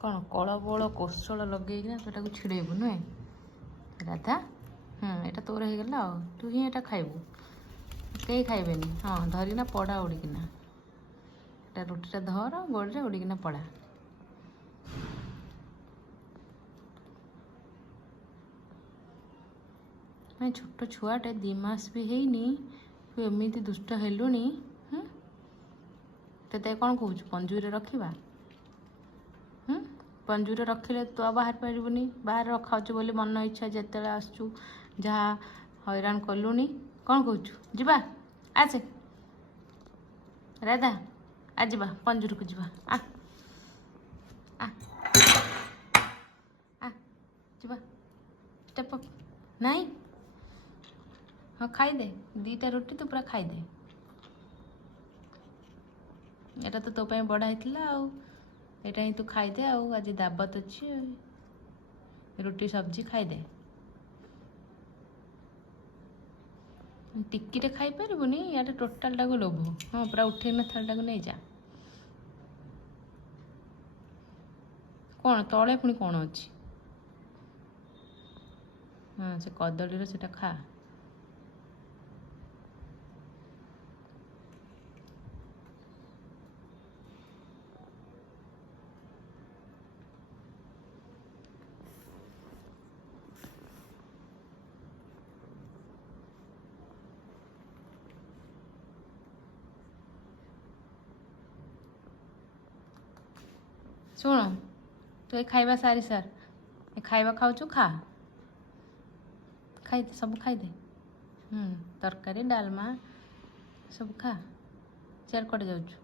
କ'ଣ କଳ ବଳ କୌଶଳ ଲଗେଇକିନା ସେଟାକୁ ଛିଡ଼େଇବୁ ନୁହେଁ ରାଧା? ଏଇଟା ତୋର ହେଇଗଲା ଆଉ ତୁ ହିଁ ଏଇଟା ଖାଇବୁ, କେହି ଖାଇବେନି। ହଁ ଧରିକିନା ପଡ଼ା ଉଡ଼ିକିନା, ଏଇଟା ରୁଟିଟା ଧର ଗୋଡ଼ରେ ଉଡ଼ିକିନା ପଡ଼ା। ନାଇଁ ଛୋଟ ଛୁଆଟେ 2 ମାସ ବି ହେଇନି, ତୁ ଏମିତି ଦୁଷ୍ଟ ହେଲୁଣି। ତତେ କ'ଣ କହୁଛୁ ପଞ୍ଜୁରୀରେ ରଖିବା? ପଞ୍ଜୁରୀରେ ରଖିଲେ ତୁ ଆଉ ବାହାରି ପାରିବୁନି। ବାହାରେ ରଖାଉଛୁ ବୋଲି ମନ ଇଚ୍ଛା ଯେତେବେଳେ ଆସୁଛୁ ଯାହା ହଇରାଣ କଲୁଣି। କ'ଣ କହୁଛୁ ଯିବା? ଆସେ ରାଧା, ଆ ଯିବା ପଞ୍ଜୁରୀକୁ ଯିବା। ଆ ଯିବା ଷ୍ଟେପ୍ ଅପ୍। ନାଇଁ ହଁ ଖାଇଦେ, 2ଟା ରୁଟି ତୁ ପୁରା ଖାଇଦେ। ଏଇଟା ତ ତୋ ପାଇଁ ବଢ଼ା ହେଇଥିଲା ଆଉ, ଏଇଟା ହିଁ ତୁ ଖାଇଦେ। ଆଉ ଆଜି ଦାବତ ଅଛି, ରୁଟି ସବଜି ଖାଇଦେ। ଟିକିଟେ ଖାଇପାରିବୁନି, ଇଆଡ଼େ ଟୋଟାଲଟାକୁ ଲୋଭ। ହଁ ପୁରା ଉଠେଇନା ଥାଳିଟାକୁ ନେଇଯା। କ'ଣ ତଳେ ପୁଣି କ'ଣ ଅଛି? ସେ କଦଳୀର ସେଟା ଖା। ଶୁଣ ତୁ ଏ ଖାଇବା ସାରି ସାର୍, ଏ ଖାଇବା ଖାଉଛୁ ଖା, ଖାଇଦେ ସବୁ ଖାଇଦେ। ତରକାରୀ ଡାଲମା ସବୁ ଖା। ଚାଲ କୁଆଡ଼େ ଯାଉଛୁ?